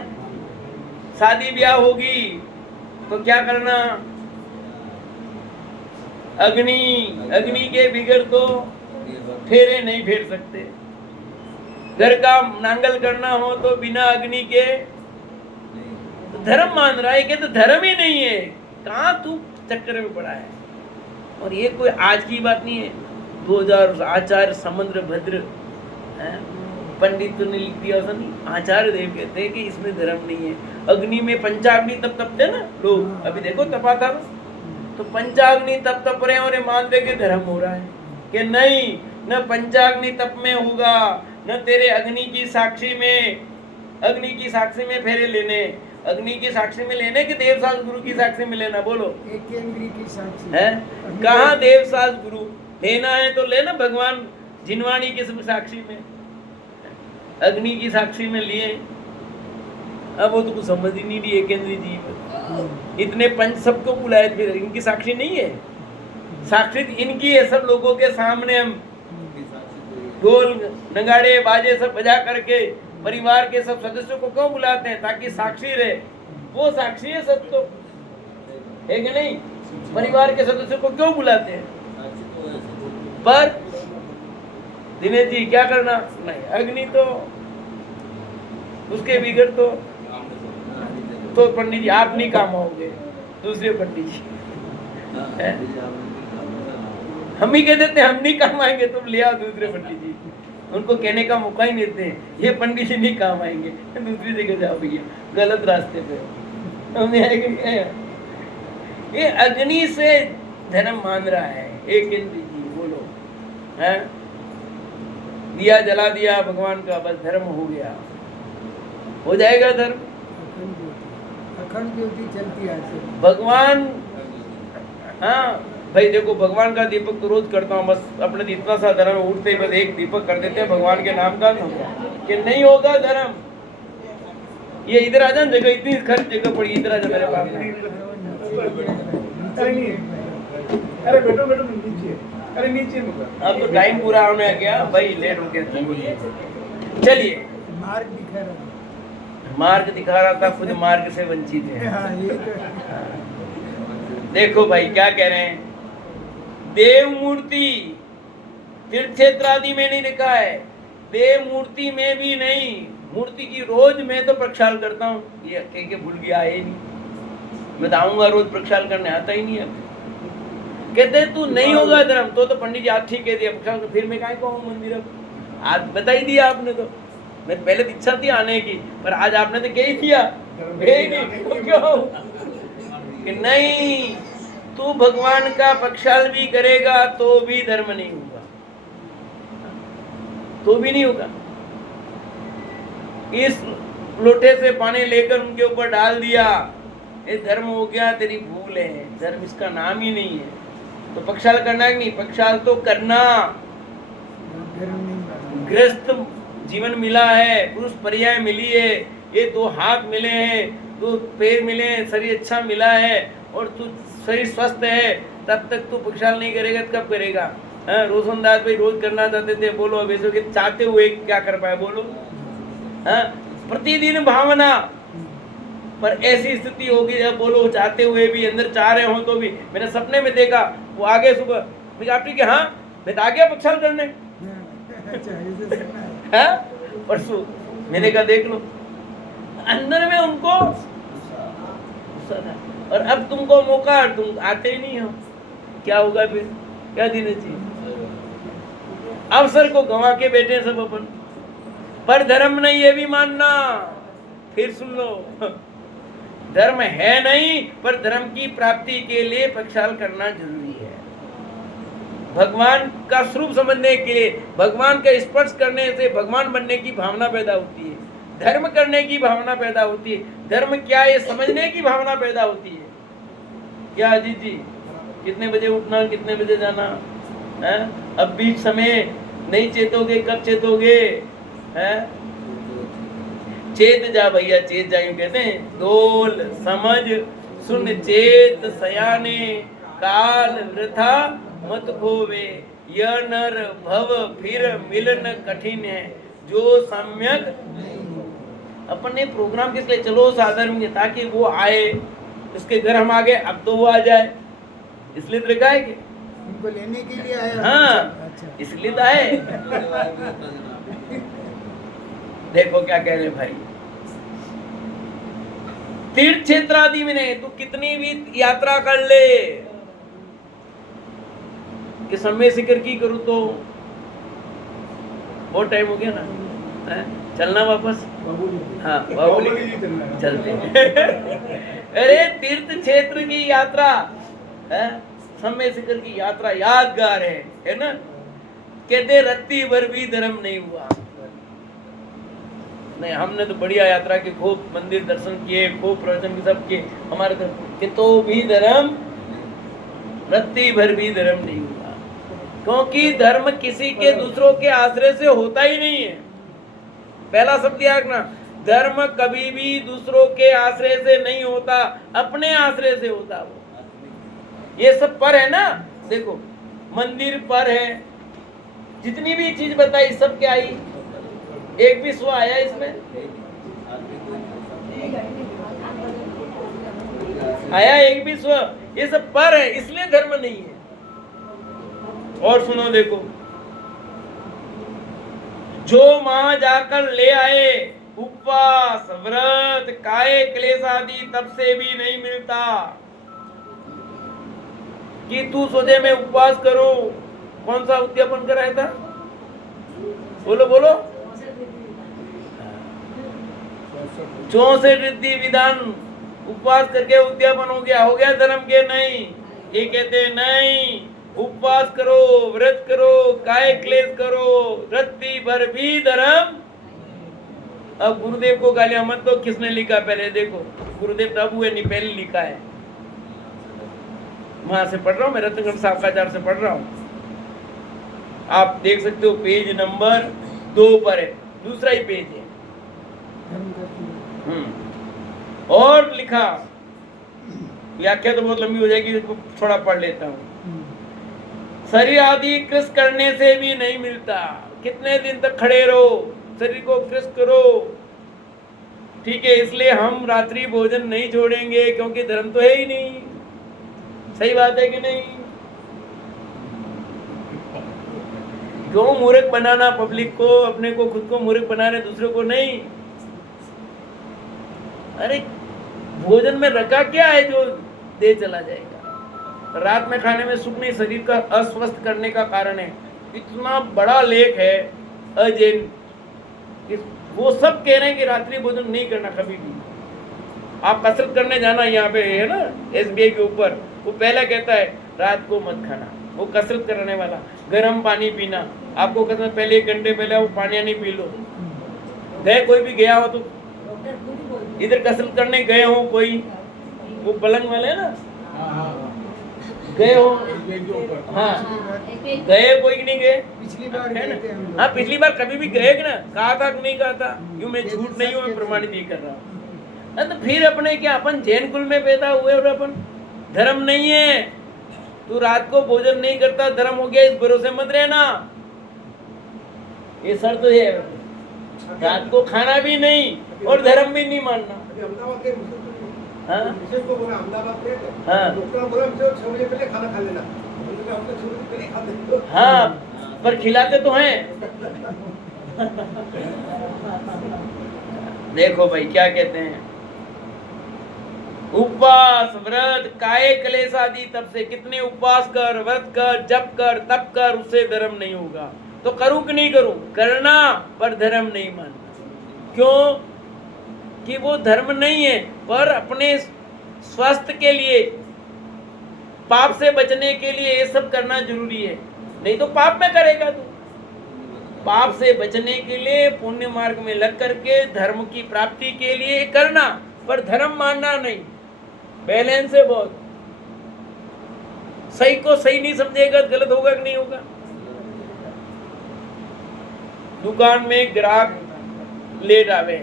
शादी ब्याह होगी तो क्या करना? अग्नि, अग्नि के बिगड़ तो फेरे नहीं फेर सकते। घर का नांगल करना हो तो बिना अग्नि के, धर्म मान रहा है कि तो धर्म ही नहीं है। कहाँ तू चक्कर में पड़ा है? और ये कोई आज की बात नहीं है, 2000 आचार्य समुद्र भद्र पंडितों ने लिख दिया, आचार्य देव कहते हैं कि इसमें धर्म नहीं है। अग्नि में पंचाग्नि तप तपते ना लोग, अभी देखो तपा था, तो पंचाग्नि तप तप रहे और मानते कि धर्म हो रहा है, कि नहीं, न पंचाग्नि तप में होगा, न तेरे अग्नि की साक्षी में, अग्नि की साक्षी में फेरे लेने, अग्नि की साक्षी में लेने कि देवसाज गुरु की साक्षी में लेना? बोलो, एक केंद्री की साक्षी है। कहाँ देवसाज गुरु लेना है तो लेना भगवान जिनवाणी के साक्षी में, अग्नि की साक्षी में लिए। अब वो तो कुछ समझ ही नहीं रही है केंद्रीय जीव, इतने पंच सबको बुलाए, फिर इनकी साक्षी नहीं है? साक्षी इनकी है, सब लोगों के सामने हम ढोल नगाड़े बाजे सब बजा करके परिवार के सब सदस्यों को क्यों बुलाते हैं? ताकि साक्षी रहे। वो साक्षी है सब तो, है कि नहीं? परिवार के सदस्यों को क्यों बुलाते हैं? पर दिनेश जी क्या करना? नहीं, अग्नि तो उसके बिगड़ तो पंडित जी आप नहीं काम आओगे। दूसरे पंडित जी हैं? हम ही कह देते हम नहीं काम आएंगे, तुम ले आओ दूसरे पंडित जी। उनको कहने का मौका ही नहीं देते, ये पंडित जी नहीं काम आएंगे, दूसरी जगह जाओ भैया, गलत रास्ते पे हो। हम आएंगे क्या है? ये अग्नि से धर्म मान रहा है। एक इंद्र जी बोलो है, दिया जला दिया भगवान का, बस धर्म हो गया, हो जाएगा धर्म। अखंड ज्योति चलती है ऐसे। भगवान, हाँ भाई देखो, भगवान का दीपक तो रोज करता हूँ, बस अपने इतना सा धर्म, उठते ही बस एक दीपक कर देते हैं भगवान के नाम का, कि नहीं होगा धर्म। ये इधर आ जा, जगह इतनी खर्च जगह पड़ी, इधर आ जा मेरे पास में। अरे बैठो बैठो नीचे, अरे नीचे अब तो टाइम पूरा होने आ गया भाई, लेट हो गया। चलिए, मार्ग दिखा रहा मार्ग दिखा रहा था, खुद मार्ग से वंचित है। है। हाँ, ये तो देखो भाई क्या कह रहे हैं, देव मूर्ति तीर्थ क्षेत्र आदि में नहीं लिखा है, देव मूर्ति में भी नहीं, मूर्ति की रोज मैं तो प्रक्षाल करता हूँ। ये कह के भूल गया, आए नहीं, मैं आऊंगा रोज प्रक्षाल करने, आता ही नहीं है। कहते तू नहीं होगा धर्म, तो पंडित जी आज ठीक कह दिया प्रक्षाल, तो फिर मैं काहे को आऊं मंदिर, अब आज बता ही दिया आपने। तो मैं पहले इच्छा थी आने की, पर आज आपने तो कह ही दिया, क्यों कि नहीं, तू भगवान का प्रक्षाल भी करेगा तो भी धर्म नहीं होगा, तो भी नहीं होगा। इस लोटे से पानी लेकर उनके ऊपर डाल दिया, ये धर्म हो गया, तेरी भूल है, धर्म इसका नाम ही नहीं है। तो प्रक्षाल करना है नहीं, प्रक्षाल तो करना। गृहस्थ जीवन मिला है, पुरुष पर्याय मिली है, ये दो हाथ मिले हैं, दो पैर मिले हैं, शरीर अच्छा मिला है, और तू शरीर स्वस्थ है, तब तक तू प्रक्षाल नहीं करेगा तो कब करेगा? रोशनदास भाई रोज करना चाहते थे, बोलो अब ऐसे चाहते हुए क्या कर पाए, बोलो? प्रतिदिन भावना, पर ऐसी स्थिति होगी जब बोलो चाहते हुए भी, अंदर चाह रहे हो तो भी। मैंने सपने में देखा, वो आगे सुबह, मैं आप ठीक है, हाँ मैं तो आ गया प्रक्षाल करने, परसों मैंने कहा देख लो, अंदर में उनको, और अब तुमको मौका, तुम आते ही नहीं हो, क्या होगा फिर? क्या देना चाहिए? अवसर को गंवा के बैठे सब अपन, पर धर्म नहीं ये भी मानना। फिर सुन लो, धर्म है नहीं, पर धर्म की प्राप्ति के लिए प्रक्षाल करना जरूरी है। भगवान का स्वरूप समझने के लिए, भगवान का स्पर्श करने से भगवान बनने की भावना पैदा होती है, धर्म करने की भावना पैदा होती है। धर्म क्या ये समझने की भावना पैदा होती है। क्या अजीत जी, कितने बजे उठना, कितने बजे जाना है? अब बीच समय नहीं चेतोगे, कब चेतोगे? है चेत जा भैया, चेत जा, यूं कहते हैं, डोल समझ सुन चेत सयाने, काल वृथा मत खोवे, यह नर भव फिर मिलन कठिन है, जो सम्यक। अपन ने प्रोग्राम किस लिए, चलो साधन में, ताकि वो आए, उसके घर हम आ गए, अब तो वो आ जाए, इसलिए तो रखा है कि उनको लेने के लिए आया। हाँ, अच्छा, इसलिए तो आए। देखो क्या कह रहे भाई, तीर्थ क्षेत्र आदि में नहीं, तू कितनी भी यात्रा कर ले, कि समय सिकर की करूं तो बहुत टाइम हो गया ना, है? चलना वापस, हाँ बाबूली चलते अरे तीर्थ क्षेत्र की यात्रा है, समय सिकर की यात्रा यादगार है ना? कहते रत्ती भर भी धर्म नहीं हुआ। नहीं, हमने तो बढ़िया यात्रा की, खूब मंदिर दर्शन किए, खूब प्रवचन सब किए, हमारे कि तो भी धर्म, रत्ती भर भी धर्म नहीं हुआ। क्योंकि धर्म किसी के दूसरों के आश्रय से होता ही नहीं है। पहला शब्द याद रखना, धर्म कभी भी दूसरों के आश्रय से नहीं होता, अपने आश्रय से होता। वो ये सब पर है ना, देखो मंदिर पर है, जितनी भी चीज बताई सब क्या आई, एक भी स्व आया इसमें? आया एक भी स्व? ये सब पर है, इसलिए धर्म नहीं है। और सुनो देखो, जो वहां जाकर ले आए उपवास व्रत काये क्लेश आदि, तब से भी नहीं मिलता। कि तू सोचे मैं उपवास करूं, कौन सा उद्यापन कराया था? बोलो बोलो। 64 रिद्धि विधान उपवास करके उद्यापन हो गया धर्म के? नहीं। ये कहते हैं नहीं, उपवास करो, व्रत करो, काय क्लेश करो, रत्ती भर भी धर्म। अब गुरुदेव को गालियां मत दो, किसने लिखा पहले देखो, गुरुदेव तब हुए नहीं, पहले लिखा है। वहां से पढ़ रहा हूं मैं, रत्नगढ़ साकाचार से पढ़ रहा हूं। आप देख सकते हो पेज नंबर 2 पर है, दूसरा ही पेज है। और लिखा, व्याख्या तो बहुत लंबी हो जाएगी, थोड़ा पढ़ लेता हूँ। शरीर आदि कृष करने से भी नहीं मिलता। कितने दिन तक खड़े रहो, शरीर को कृष करो, ठीक है। इसलिए हम रात्रि भोजन नहीं छोड़ेंगे, क्योंकि धर्म तो है ही नहीं। सही बात है कि नहीं? क्यों मूर्ख बनाना पब्लिक को, अपने को खुद को मूर्ख बना रहे, दूसरों को नहीं। अरे भोजन में रखा क्या है जो दे चला जाएगा? रात में खाने में सुख नहीं, शरीर का अस्वस्थ करने का कारण है। इतना बड़ा लेख है अजैन, वो सब कह रहे हैं कि रात्रि भोजन नहीं करना कभी भी। आप कसरत करने जाना, यहाँ पे है ना SBI के ऊपर, वो पहला कहता है रात को मत खाना। वो कसरत करने वाला, गर्म पानी पीना, आपको कहता है पहले 1 घंटे पहले वो पानी नहीं पी लो। गए कोई भी गया हो तो, इधर कसरत करने गए हो कोई, वो पलंग वाले है ना, गए हो? हाँ, गए कोई नहीं गए? पिछली बार है गए थे हम ना? लोग। हाँ, पिछली बार कभी भी गए कि ना? कहा था कि नहीं कहा था? यूं मैं झूठ नहीं हूं, मैं प्रमाणित नहीं कर रहा हूं। तो फिर अपने क्या, अपन जैन कुल में पैदा हुए और अपन धर्म नहीं है। तू रात को भोजन नहीं करता, धर्म हो गया, इस भरोसे मत रहना। ये शर्त तो है, रात को खाना भी नहीं और धर्म भी नहीं मानना। हाँ हाँ, पर खिलाते तो हैं। देखो भाई क्या कहते हैं, उपवास व्रत काय क्लेश आदि, तब से कितने उपवास कर, व्रत कर, जप कर, तप कर, उससे धर्म नहीं होगा। तो करूं कि नहीं करूं? करना, पर धर्म नहीं मानना। क्यों? कि वो धर्म नहीं है, पर अपने स्वास्थ्य के लिए, पाप से बचने के लिए ये सब करना जरूरी है। नहीं तो पाप में करेगा तू। पाप से बचने के लिए पुण्य मार्ग में लग करके धर्म की प्राप्ति के लिए करना, पर धर्म मानना नहीं। बैलेंस है बहुत। सही को सही नहीं समझेगा, गलत होगा कि नहीं होगा? दुकान में ग्राहक लेट आवे,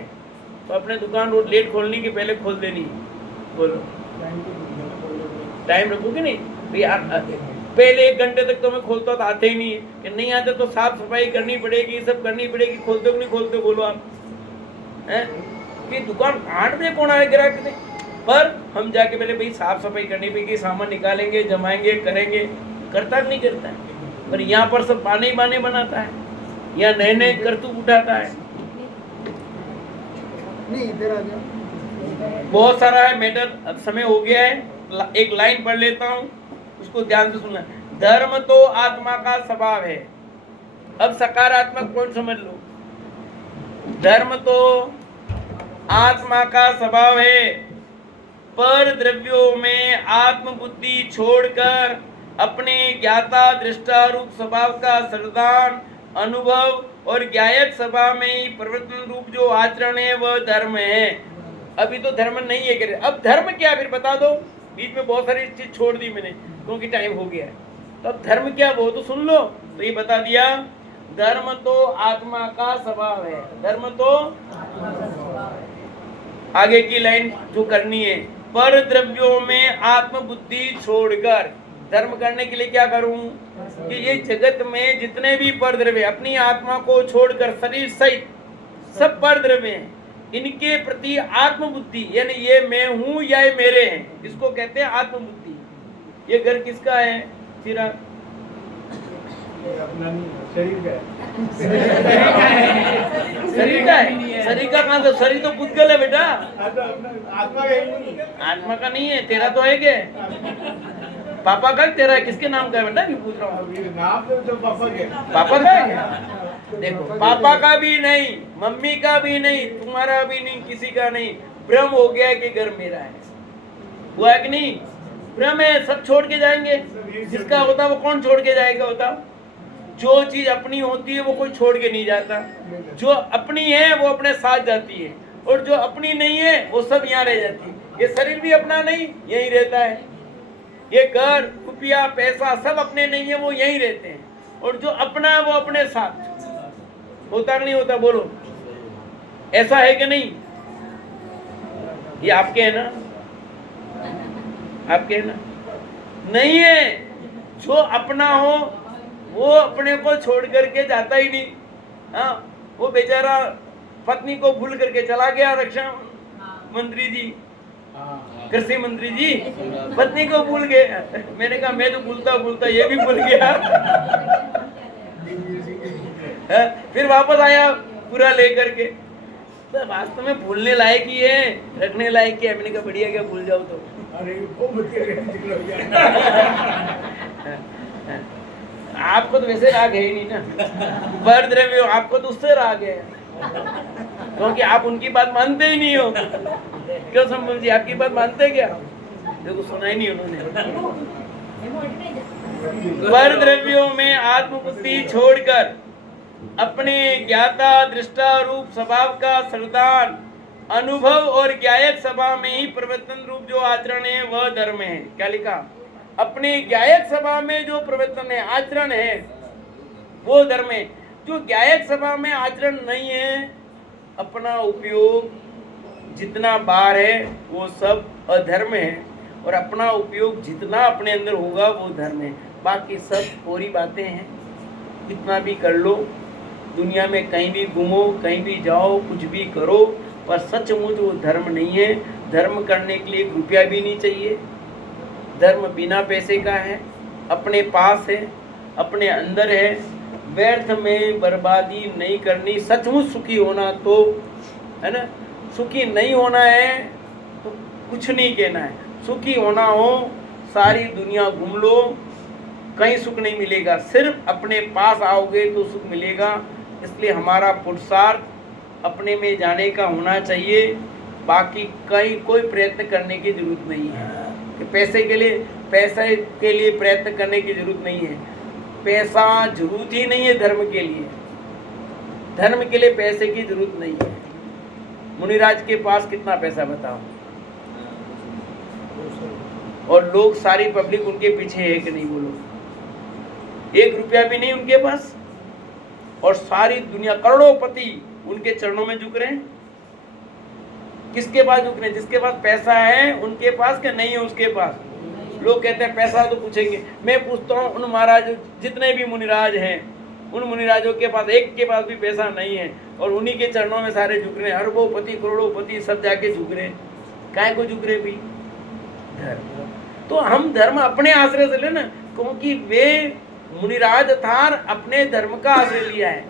तो अपने दुकान रोज लेट खोलने के पहले खोल देनी। बोलो टाइम रखोगे नहीं भैया? पहले 1 घंटे तक तो मैं खोलता तो आते ही नहीं है, कि नहीं आते तो साफ सफाई करनी पड़ेगी, सब करनी पड़ेगी। खोलते हो नहीं खोलते? बोलो आप हैं कि दुकान 8 बजे कौन आए ग्राहक ने, पर हम जाके पहले भाई साफ सफाई करनी पड़ेगी, सामान निकालेंगे, जमाएंगे, करेंगे। करता नहीं करता है? पर यहाँ पर सब बाने बाने बनाता है, यहाँ नए नए करतूत उठाता है। नहीं, इधर आ जाओ। बहुत सारा है मैटर। अब समय हो गया है, एक लाइन पढ़ लेता हूँ, उसको ध्यान से सुनना। धर्म तो आत्मा का स्वभाव है। अब सकारात्मक पॉइंट समझ लो। धर्म तो आत्मा का स्वभाव है, पर द्रव्यों में आत्म बुद्धि छोड़कर अपने ज्ञाता दृष्टा रूप स्वभाव का श्रद्धान अनुभव और ज्ञायक सभा में ही प्रवर्तन रूप जो आचरण है वह धर्म है। अभी तो धर्म नहीं है करे। अब धर्म क्या फिर बता दो। बीच में बहुत सारी चीज छोड़ दी मैंने, क्योंकि टाइम हो गया है। तो अब धर्म क्या वो तो सुन लो। तो ये बता दिया, धर्म तो आत्मा का स्वभाव है। धर्म तो आगे की लाइन जो करनी है, पर द्रव्यों में आत्म बुद्धि छोड़कर। धर्म करने के लिए क्या करूं कि ये जगत में जितने भी पर द्रव्य, अपनी आत्मा को छोड़कर शरीर सहित सब पर द्रव्य हैं, इनके प्रति आत्म बुद्धि, यानी ये मैं हूं या ये मेरे हैं, इसको कहते हैं आत्म बुद्धि। ये घर किसका है? चिराग शरीर का है। शरीर का है। शरीर का कहां से? शरीर तो पुद्गल है बेटा, आत्मा का ही नहीं। आत्मा का नहीं है। तेरा तो है क्या? पापा का तेरा है, किसके नाम का है बेटा? मैं पूछ रहा हूँ। अभी नाम तो पापा के। पापा का है? देखो, पापा का भी नहीं, मम्मी का भी नहीं, तुम्हारा भी नहीं, किसी का नहीं। भ्रम हो गया कि घर मेरा है, हुआ है कि नहीं? भ्रम है, सब छोड़ के जाएंगे। जिसका होता वो कौन छोड़ के जाएगा? होता जो चीज अपनी होती है वो कोई छोड़ के नहीं जाता। जो अपनी है वो अपने साथ जाती है, और जो अपनी नहीं है वो सब यहाँ रह जाती है। ये शरीर भी अपना नहीं, यहीं रहता है। ये घर, रुपया, पैसा सब अपने नहीं है, वो यहीं रहते हैं। और जो अपना है वो अपने साथ। होता कि नहीं होता? बोलो, ऐसा है कि नहीं? ये आपके है ना? आपके है ना? नहीं है। जो अपना हो वो अपने को छोड़ करके जाता ही नहीं। हाँ, वो बेचारा पत्नी को भूल करके चला गया। रक्षा मंत्री जी, कृषि मंत्री जी पत्नी को भूल गए। मैंने कहा मैं तो भूलता ये भी भूल गया। फिर वापस आया पूरा लेकर के। तो वास्तव में भूलने लायक ही है, रखने लायक ही है। मैंने कहा बढ़िया, क्या भूल जाओ तो। अरे वो आपको तो वैसे राग है ही नहीं ना। बरद्रव्य आपको तो उससे राग है, क्योंकि आप उनकी बात मानते ही नहीं हो। क्यों संभव जी, आपकी बात मानते क्या? देखो, सुना ही नहीं उन्होंने। बरद्रव्यों में आत्मबुद्धि छोड़कर अपने ज्ञाता दृष्टा रूप स्वभाव का श्रद्धान अनुभव और ज्ञायक सभा में ही प्रवर्तन रूप जो आचरण है वह धर्म है। क्या लिखा? अपने ज्ञायक सभा में जो प्रवर्तन है, आचरण है, वो धर्म है। जो ज्ञायक सभा में आचरण नहीं है, अपना उपयोग जितना बाहर है वो सब अधर्म है, और अपना उपयोग जितना अपने अंदर होगा वो धर्म है। बाकी सब पूरी बातें हैं। कितना भी कर लो, दुनिया में कहीं भी घूमो, कहीं भी जाओ, कुछ भी करो, पर सचमुच वो धर्म नहीं है। धर्म करने के लिए रुपया भी नहीं चाहिए। धर्म बिना पैसे का है, अपने पास है, अपने अंदर है। व्यर्थ में बर्बादी नहीं करनी। सचमुच सुखी होना तो है ना, सुखी नहीं होना है तो कुछ नहीं कहना है। सुखी होना हो, सारी दुनिया घूम लो, कहीं सुख नहीं मिलेगा। सिर्फ अपने पास आओगे तो सुख मिलेगा। इसलिए हमारा पुरुषार्थ अपने में जाने का होना चाहिए। बाकी कहीं कोई प्रयत्न करने की जरूरत नहीं है कि पैसे के लिए प्रयत्न करने की जरूरत नहीं है। पैसा जरूरत ही नहीं है धर्म के लिए। धर्म के लिए पैसे की जरूरत नहीं है। मुनिराज के पास कितना पैसा बताओ, और लोग, सारी पब्लिक उनके पीछे है कि नहीं? बोलो, 1 रुपया भी नहीं उनके पास, और सारी दुनिया करोड़ोंपति उनके चरणों में झुक रहे हैं। किसके पास झुक रहे हैं? जिसके पास पैसा है उनके पास, क्या नहीं है उसके पास? लोग कहते हैं पैसा तो पूछेंगे। मैं पूछता हूँ, उन महाराज जितने भी मुनिराज हैं, उन मुनिराजों के पास एक के पास भी पैसा नहीं है, और उन्हीं के चरणों में सारे झुक रहे हैं। अरबोपति करोड़ोंपति सब जाके झुक रहे हैं। काहे को झुक रहे भी? धर्म। तो हम धर्म अपने आश्रय से लेना, क्योंकि वे मुनिराज अर्थात अपने धर्म का आश्रय लिया है।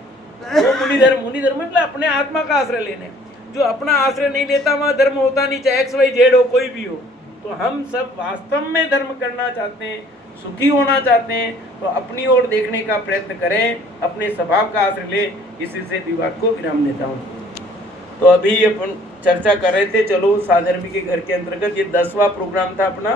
वो मुनिधर्म मतलब अपने आत्मा का आश्रय लेने। जो अपना आश्रय नहीं लेता वहाँ धर्म होता नहीं, चाहे XYZ हो, कोई भी हो। तो हम सब वास्तव में धर्म करना चाहते हैं, सुखी होना चाहते हैं, तो अपनी ओर देखने का प्रयत्न करें, अपने स्वभाव का आश्रय ले। इसी से विवाद को विराम देता हूँ। तो अभी अपन चर्चा कर रहे थे, चलो साधर्मी के घर के अंतर्गत ये 10वां प्रोग्राम था अपना।